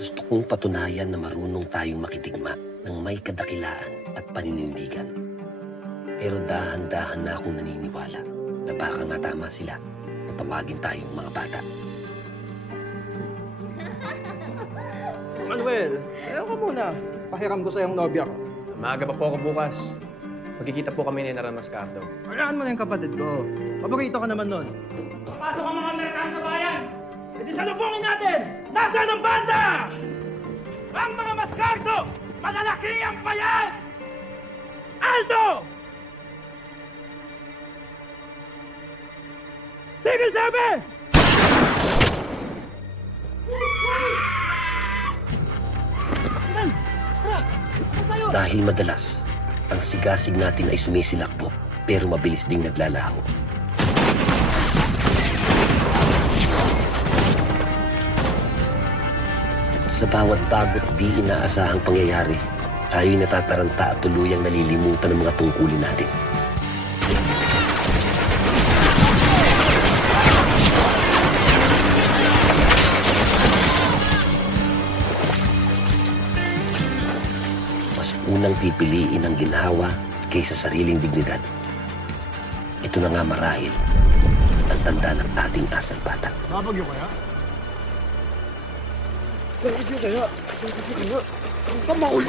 Gusto kong patunayan na marunong tayong makitigma ng may kadakilaan at paninindigan. Pero dahan-dahan na akong naniniwala na baka nga tama sila na tawagin tayong mga bata. Manuel, sayo ka muna. Pahiram ko sa'yong nobya ko. Maaga pa po ako bukas. Magkikita po kami ni Naran Mascardo. Paraan mo na yung kapatid ko. Paborito ka naman nun. Pasok ang mga Amerikano sa bayan! E di salubungin natin! Nasaan ang banda? Ang mga Mascardo! Malalaki ang bayan! Aldo! Tigil sabi! Dahil madalas, ang sigasig natin ay sumisilakbo pero mabilis ding naglalaho. Sa bawat bagot di inaasahang pangyayari, tayo'y natataranta at tuluyang nalilimutan ng mga tungkulin natin. Mas unang pipiliin ang ginhawa kaysa sariling dignidad. Ito na nga marahil ang tanda ng ating asalpatan. Mabagyo kaya? Mabagyo kaya? Mabagyo kaya? Ang kamaul!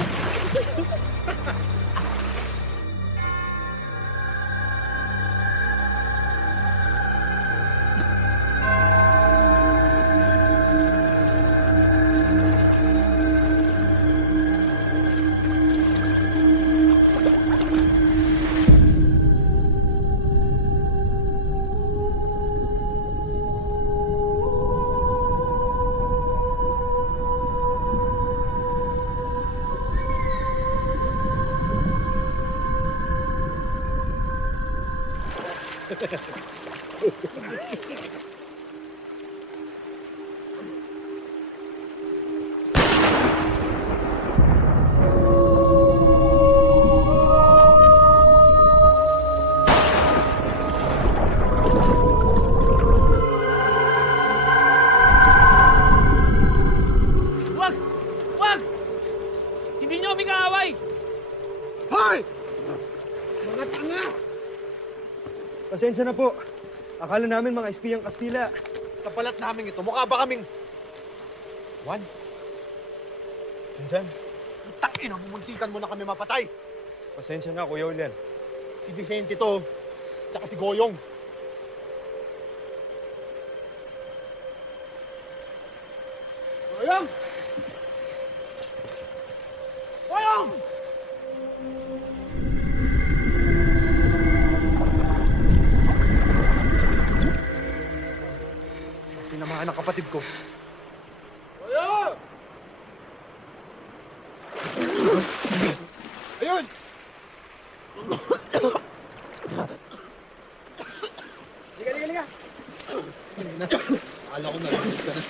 Wag! Wag! Hindi niyo kami kaaway! Hoy! Mga tanga! Pasensya na po. Akala namin mga espiyang Kastila. Kapalat namin ito. Mukha ba kaming... Juan? Pinsan, Takin, mumuntikan mo na kami mapatay. pasensya na, Kuya Julian. Si Vicente to, tsaka si Goyong. Goyong! Goyong! Tinamaan ang kapatid ko. Goyong! Ayun! Liga, liga, liga! Akala ko nalagod ka na.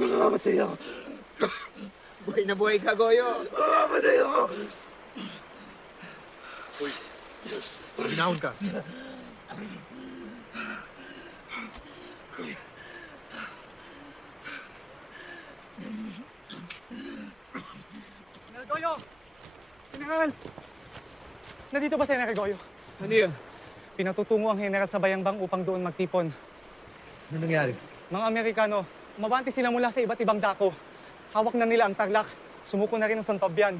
Mamatay ako. Buhay na buhay ka, Goyo! Mamatay ako. Ginahon ka. Goyo! General! Nandito ba si General Goyo? Ano yun? Pinatutungo ang General sa Bayambang upang doon magtipon. Ano nangyari? Mga Amerikano, umabante sila mula sa iba't ibang dako. Hawak na nila ang Tarlac. Sumuko na rin ang San Fabian.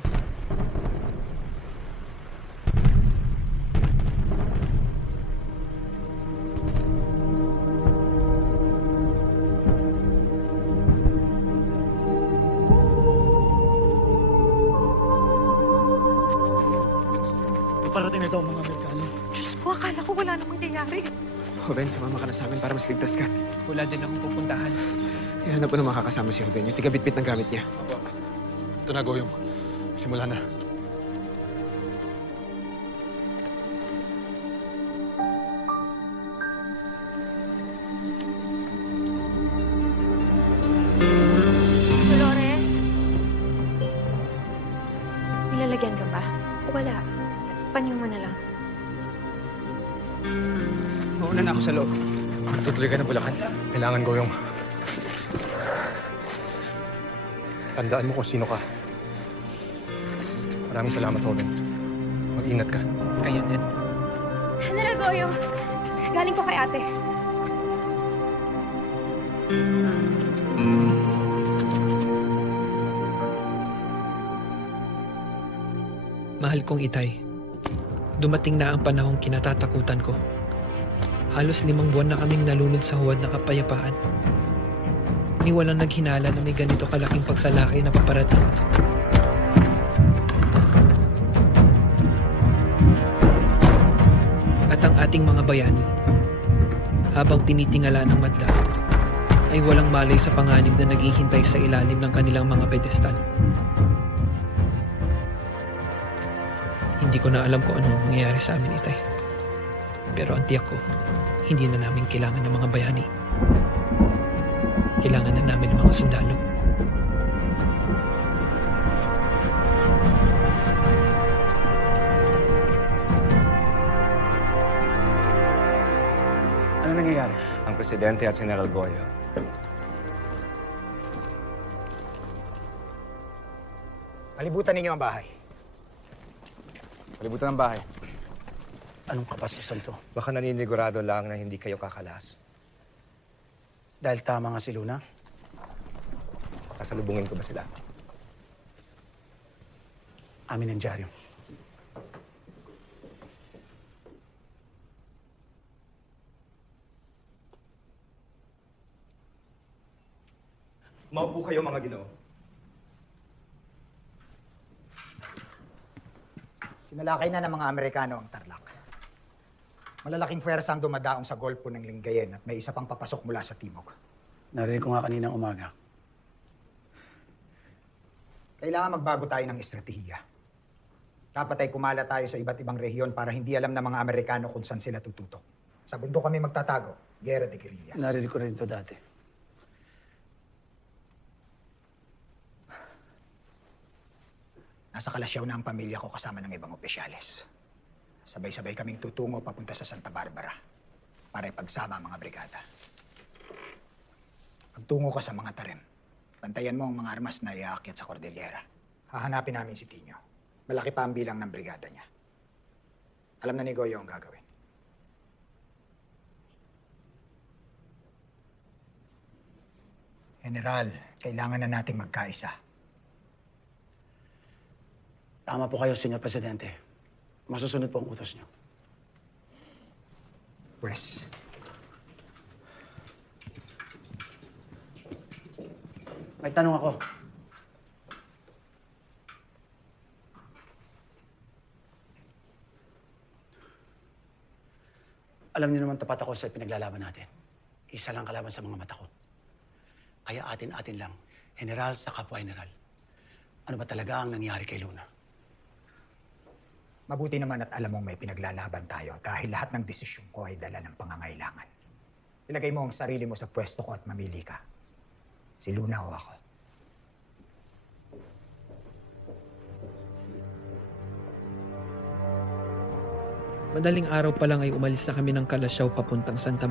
Parating na daw mga Amerikano. Diyos ko, akala ko wala namang nangyayari. Joven, sumama ka na sa amin para mas ligtas ka. Wala din akong pupuntahan. Ihanap ko na makakasama si Joven. Yung tiga-bitbit ng gamit niya. Ito na, Goyong. Simula na. Dolores? Nilalagyan ka ba? O wala? Panyo mo na lang. Mauna na ako sa loob. Tutuloy ka ng Bulacan. Kailangan ko yung... Tandaan mo kung sino ka. Maraming salamat, Hoven. Mag-ingat ka. Kayo din. General Goyo, galing ko kay ate. Mahal kong Itay, dumating na ang panahong kinatatakutan ko. Halos 5 buwan na kaming nalunod sa huwad na kapayapaan. Ni walang naghinala na may ganito kalaking pagsalakay na paparating. At ang ating mga bayani, habang tinitingala ng madla, ay walang malay sa panganib na naghihintay sa ilalim ng kanilang mga pedestal. Hindi ko na alam kung anong mangyayari sa amin, Itay. Pero ang tiyak ko, hindi na namin kailangan ng mga bayani. Kailangan na namin ng mga sundalo. Ano nangyayari? Ang Presidente at General Goyo. Palibutan ninyo ang bahay. Palibutan ng bahay. Anong kapasyasan to? Baka naninigurado lang na hindi kayo kakalas. Dahil tama nga si Luna? Sasalubungin ko ba sila? Amin ang dyaryo. Maupo kayo, mga Ginoo. Sinalakay na ng mga Amerikano ang Tarlac. Malalaking pwersa ang dumadaong sa Golpo ng Lingayen at may isa pang papasok mula sa Timog. Narinig ko nga kaninang umaga. Kailangan magbago tayo ng estratehiya. Dapat ay kumala tayo sa iba't ibang rehiyon para hindi alam ng mga Amerikano kung saan sila tututok. Sa bundok kami magtatago, Guerra de Guerrillas. Narinig ko rin ito dati. Nasa Kalasyaw na ang pamilya ko kasama ng ibang opisyales. Sabay-sabay kaming tutungo papunta sa Santa Barbara para ipagsama ang mga brigada. Pagtungo ka sa mga tarem, bantayan mo ang mga armas na iaakyat sa Cordillera. Hahanapin namin si Tino. Malaki pa ang bilang ng brigada niya. Alam na ni Goyo ang gagawin. General, kailangan na nating magkaisa. Tama po kayo, Senyor Presidente. Masusunod po ang utos niyo. Pwes, May tanong ako. Alam niyo naman tapat ako sa pinaglalaban natin. Isa lang kalaban sa mga mata ko. Kaya atin-atin lang, General sa kapwa-General. Ano ba talaga ang nangyari kay Luna? mabuti naman at alam mong may pinaglalaban tayo dahil lahat ng desisyon ko ay dala ng pangangailangan. Ilagay mo ang sarili mo sa pwesto ko at mamili ka. Si Luna o ako. Madaling araw pa lang ay umalis na kami ng Kalasyaw papuntang Santa Barbara.